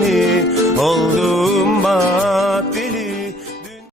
beni oldu